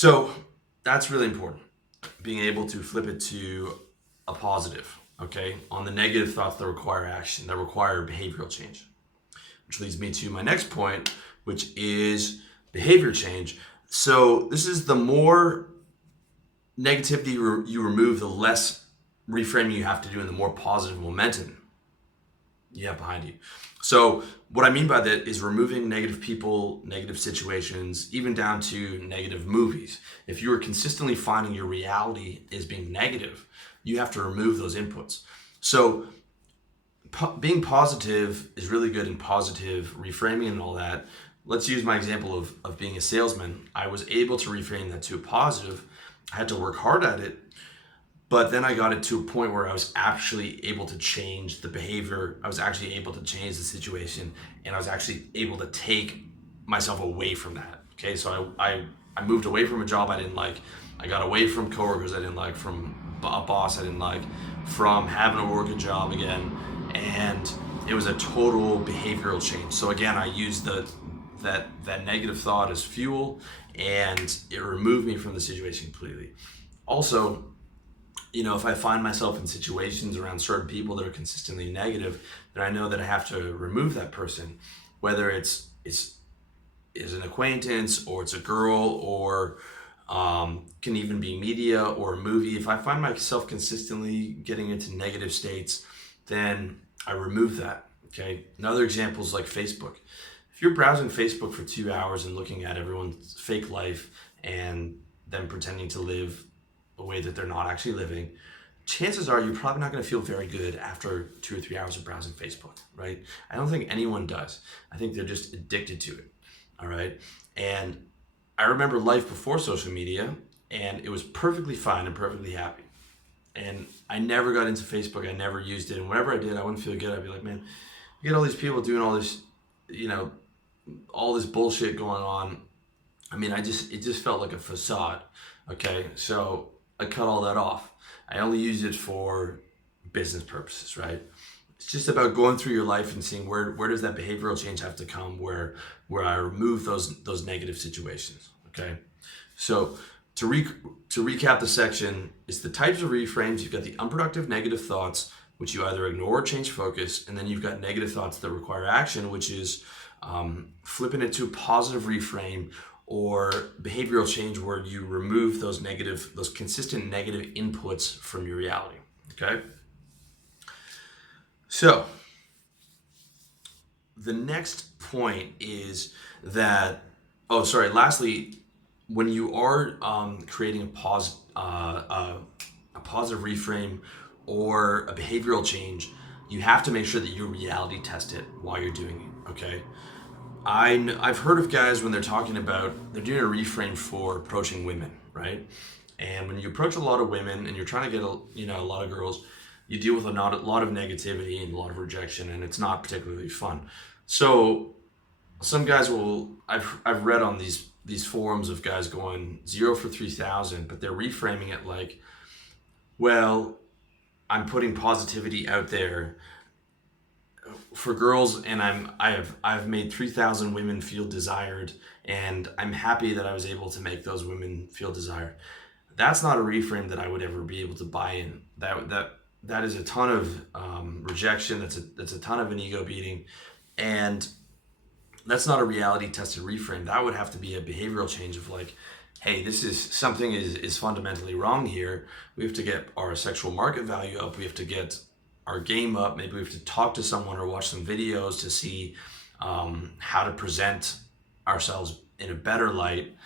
So that's really important. Being able to flip it to a positive, okay? On the negative thoughts that require action, that require behavioral change. Which leads me to my next point, which is behavior change. So this is the more negativity you remove, the less reframing you have to do and the more positive momentum you have behind you. So what I mean by that is removing negative people, negative situations, even down to negative movies. If you are consistently finding your reality is being negative, you have to remove those inputs. So being positive is really good in positive reframing and all that. Let's use my example of being a salesman. I was able to reframe that to a positive. I had to work hard at it, but then I got it to a point where I was actually able to change the behavior. I was actually able to change the situation, and I was actually able to take myself away from that. Okay, so I moved away from a job I didn't like. I got away from coworkers I didn't like, from a boss I didn't like, from having to work a job again, and it was a total behavioral change. So again, I used that negative thought as fuel, and it removed me from the situation completely. Also, if I find myself in situations around certain people that are consistently negative, then I know that I have to remove that person, whether it's an acquaintance or it's a girl or can even be media or a movie. If I find myself consistently getting into negative states, then I remove that. Okay. Another example is like Facebook. If you're browsing Facebook for 2 hours and looking at everyone's fake life and them pretending to live a way that they're not actually living, chances are you're probably not going to feel very good after 2 or 3 hours of browsing Facebook, right? I don't think anyone does. I think they're just addicted to it, all right? And I remember life before social media, and it was perfectly fine and perfectly happy. And I never got into Facebook. I never used it. And whenever I did, I wouldn't feel good. I'd be like, man, you get all these people doing all this, all this bullshit going on. I mean, it just felt like a facade. Okay, so I cut all that off. I only use it for business purposes, right? It's just about going through your life and seeing where does that behavioral change have to come, where I remove those negative situations. Okay, so to recap the section, it's the types of reframes. You've got the unproductive negative thoughts, which you either ignore or change focus, and then you've got negative thoughts that require action, which is flipping it to a positive reframe or behavioral change where you remove those consistent negative inputs from your reality. Okay. So the next point is that, lastly, when you are creating a positive reframe or a behavioral change, you have to make sure that you reality test it while you're doing it, okay? I've heard of guys when they're talking about, they're doing a reframe for approaching women, right? And when you approach a lot of women and you're trying to get a lot of girls, you deal with a lot of negativity and a lot of rejection, and it's not particularly fun. So some guys I've read on these forums of guys going 0 for 3,000, but they're reframing it like, well, I'm putting positivity out there for girls, and I've made 3,000 women feel desired, and I'm happy that I was able to make those women feel desired. That's not a reframe that I would ever be able to buy in. That is a ton of rejection. That's a ton of an ego beating, and that's not a reality tested reframe. That would have to be a behavioral change of like, hey, this is something is fundamentally wrong here. We have to get our sexual market value up. We have to get our game up. Maybe we have to talk to someone or watch some videos to see how to present ourselves in a better light.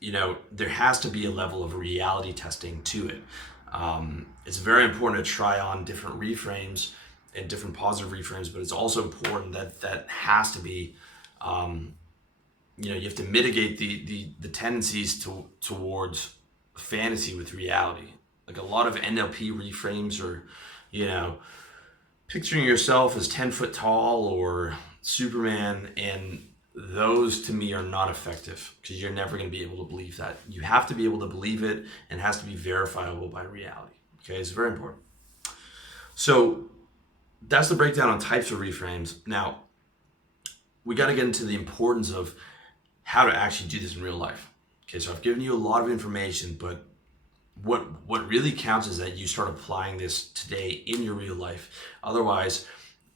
There has to be a level of reality testing to it. It's very important to try on different reframes and different positive reframes, but it's also important that has to be, you have to mitigate the tendencies towards fantasy with reality. Like a lot of NLP reframes are, picturing yourself as 10 foot tall or Superman, and those to me are not effective because you're never going to be able to believe that. You have to be able to believe it, and it has to be verifiable by reality. Okay, it's very important. So that's the breakdown on types of reframes. Now, we got to get into the importance of how to actually do this in real life. Okay, so I've given you a lot of information, but what really counts is that you start applying this today in your real life. Otherwise,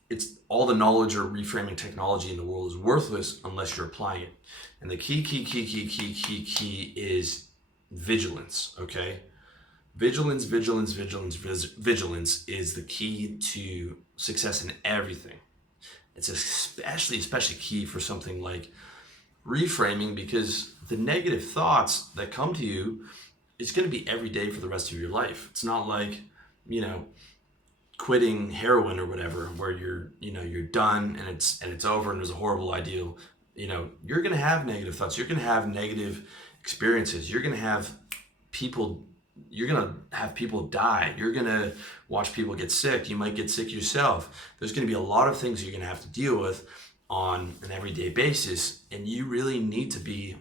it's all the knowledge or reframing technology in the world is worthless unless you're applying it. And the key is vigilance, okay? Vigilance is the key to success in everything. It's especially key for something like reframing, because the negative thoughts that come to you, it's going to be every day for the rest of your life. It's not like, quitting heroin or whatever, where you're done and it's over and it was a horrible ideal. You're going to have negative thoughts. You're going to have negative experiences. You're going to have people die. You're going to watch people get sick. You might get sick yourself. There's going to be a lot of things you're going to have to deal with on an everyday basis, and you really need to be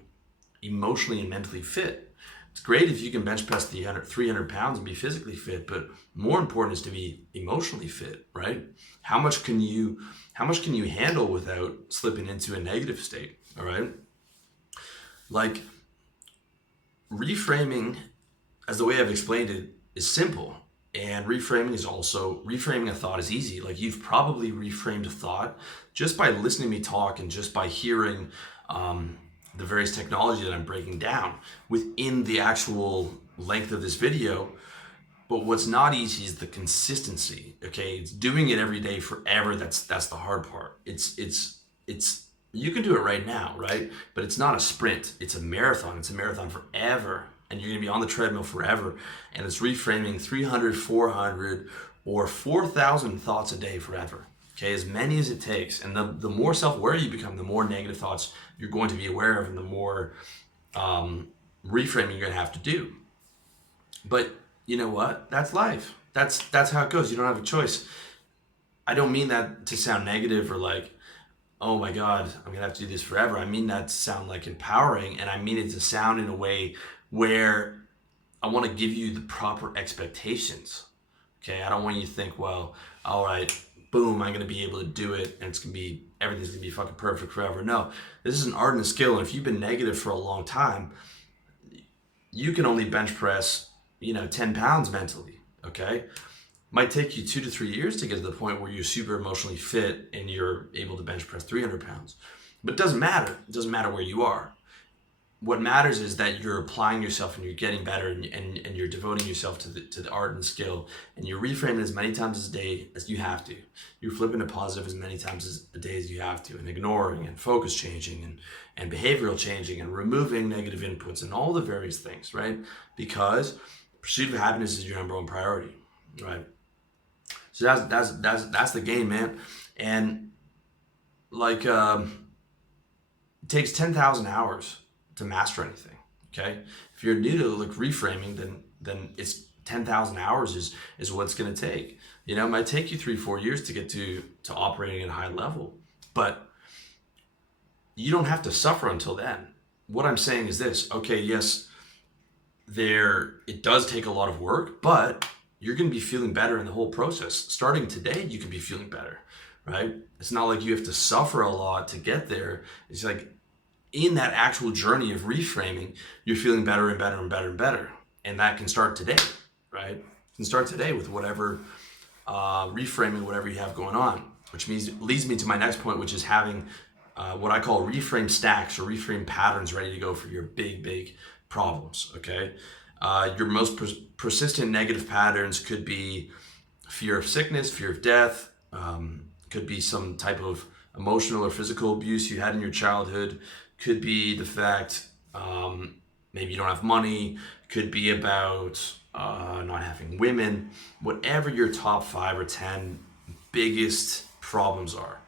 emotionally and mentally fit. It's great if you can bench press 300 pounds and be physically fit, but more important is to be emotionally fit, right? How much can you handle without slipping into a negative state, all right? Like, reframing, as the way I've explained it, is simple. And reframing a thought is easy. Like, you've probably reframed a thought just by listening to me talk and just by hearing the various technology that I'm breaking down within the actual length of this video. But what's not easy is the consistency. Okay, it's doing it every day forever. That's the hard part. It's you can do it right now, right? But it's not a sprint. It's a marathon. It's a marathon forever, and you're gonna be on the treadmill forever. And it's reframing 300, 400, or 4,000 thoughts a day forever. Okay, as many as it takes. And the more self-aware you become, the more negative thoughts you're going to be aware of, and the more reframing you're going to have to do. But you know what? That's life. That's how it goes. You don't have a choice. I don't mean that to sound negative or like, oh my God, I'm going to have to do this forever. I mean that to sound like empowering, and I mean it to sound in a way where I want to give you the proper expectations. Okay, I don't want you to think, well, all right, boom, I'm going to be able to do it, and everything's going to be fucking perfect forever. No, this is an art and a skill. And if you've been negative for a long time, you can only bench press, 10 pounds mentally. Okay. Might take you 2 to 3 years to get to the point where you're super emotionally fit and you're able to bench press 300 pounds, but it doesn't matter. It doesn't matter where you are. What matters is that you're applying yourself and you're getting better, and you're devoting yourself to the art and skill, and you're reframing as many times a day as you have to. You're flipping to positive as many times a day as you have to, and ignoring and focus changing and behavioral changing and removing negative inputs and all the various things, right? Because pursuit of happiness is your number one priority, right? So that's the game, man. And like, it takes 10,000 hours to master anything. Okay, if you're new to reframing, then it's 10,000 hours is what it's going to take. It might take you 3-4 years to get to operating at a high level, but you don't have to suffer until then. What I'm saying is this: okay, yes, it does take a lot of work, but you're going to be feeling better in the whole process. Starting today, you can be feeling better, right? It's not like you have to suffer a lot to get there. It's like, in that actual journey of reframing, you're feeling better and better and better and better. And that can start today, right? You can start today with whatever, reframing, whatever you have going on, which leads me to my next point, which is having what I call reframe stacks or reframe patterns ready to go for your big problems, okay? Your most persistent negative patterns could be fear of sickness, fear of death, could be some type of emotional or physical abuse you had in your childhood, could be the fact maybe you don't have money, could be about not having women. Whatever your top 5 or 10 biggest problems are,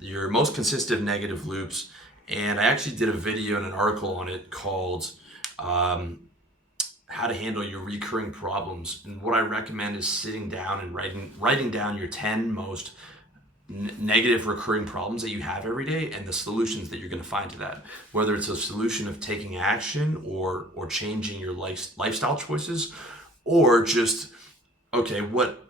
your most consistent negative loops. And I actually did a video and an article on it called how to handle your recurring problems. And what I recommend is sitting down and writing down your 10 most negative recurring problems that you have every day and the solutions that you're going to find to that, whether it's a solution of taking action or changing your lifestyle choices, or just, okay, what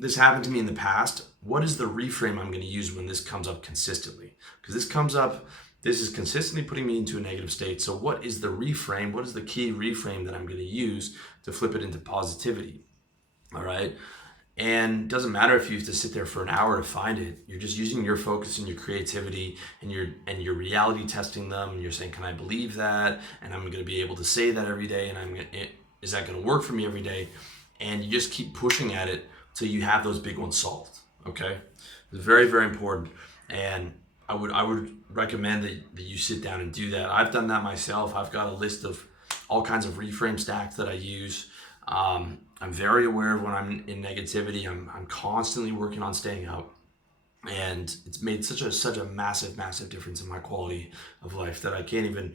this happened to me in the past, what is the reframe I'm going to use when this comes up consistently? Because this comes up This is consistently putting me into a negative state. So what is the reframe? What is the key reframe that I'm going to use to flip it into positivity? All right. And it doesn't matter if you have to sit there for an hour to find it. You're just using your focus and your creativity, and you're reality testing them. And you're saying, can I believe that? And I'm going to be able to say that every day. And is that going to work for me every day? And you just keep pushing at it till you have those big ones solved. Okay. It's very, very important. And I would recommend that you sit down and do that. I've done that myself. I've got a list of all kinds of reframe stacks that I use. I'm very aware of when I'm in negativity. I'm constantly working on staying out, and it's made such a massive difference in my quality of life that I can't even.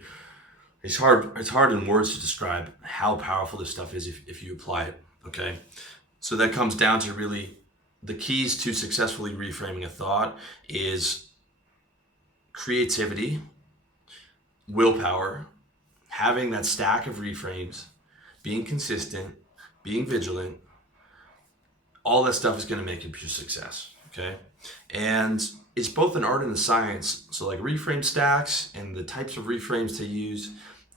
It's hard in words to describe how powerful this stuff is if you apply it. Okay, so that comes down to really the keys to successfully reframing a thought is creativity, willpower, having that stack of reframes, being consistent, being vigilant. All that stuff is going to make it pure success. Okay. And it's both an art and a science. So like reframe stacks and the types of reframes to use,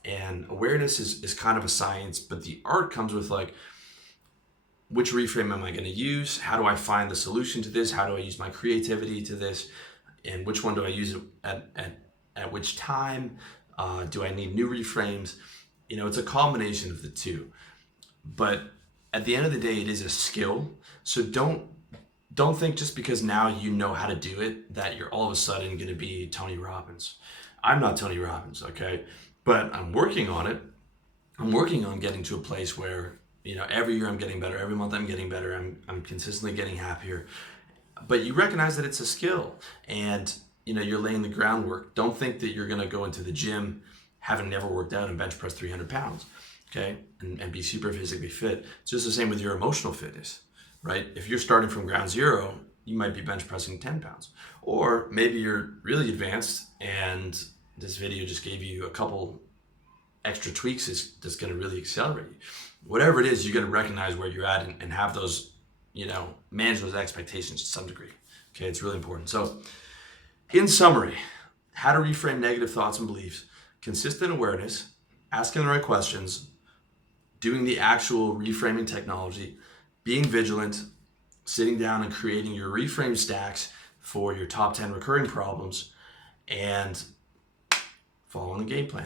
and awareness is kind of a science, but the art comes with like, which reframe am I going to use? How do I find the solution to this? How do I use my creativity to this? And which one do I use at which time? Do I need new reframes? It's a combination of the two. But at the end of the day, it is a skill. So don't think just because now you know how to do it that you're all of a sudden going to be Tony Robbins. I'm not Tony Robbins, okay? But I'm working on it. I'm working on getting to a place where, every year I'm getting better. Every month I'm getting better. I'm consistently getting happier. But you recognize that it's a skill, and you're laying the groundwork. Don't think that you're going to go into the gym having never worked out and bench press 300 pounds, okay, and be super physically fit. It's just the same with your emotional fitness, right? If you're starting from ground zero, you might be bench pressing 10 pounds. Or maybe you're really advanced and this video just gave you a couple extra tweaks that's going to really accelerate you. Whatever it is, you got to recognize where you're at and have those, manage those expectations to some degree. Okay, it's really important. So, in summary, how to reframe negative thoughts and beliefs: consistent awareness, asking the right questions, doing the actual reframing technology, being vigilant, sitting down and creating your reframe stacks for your top 10 recurring problems, and following the game plan.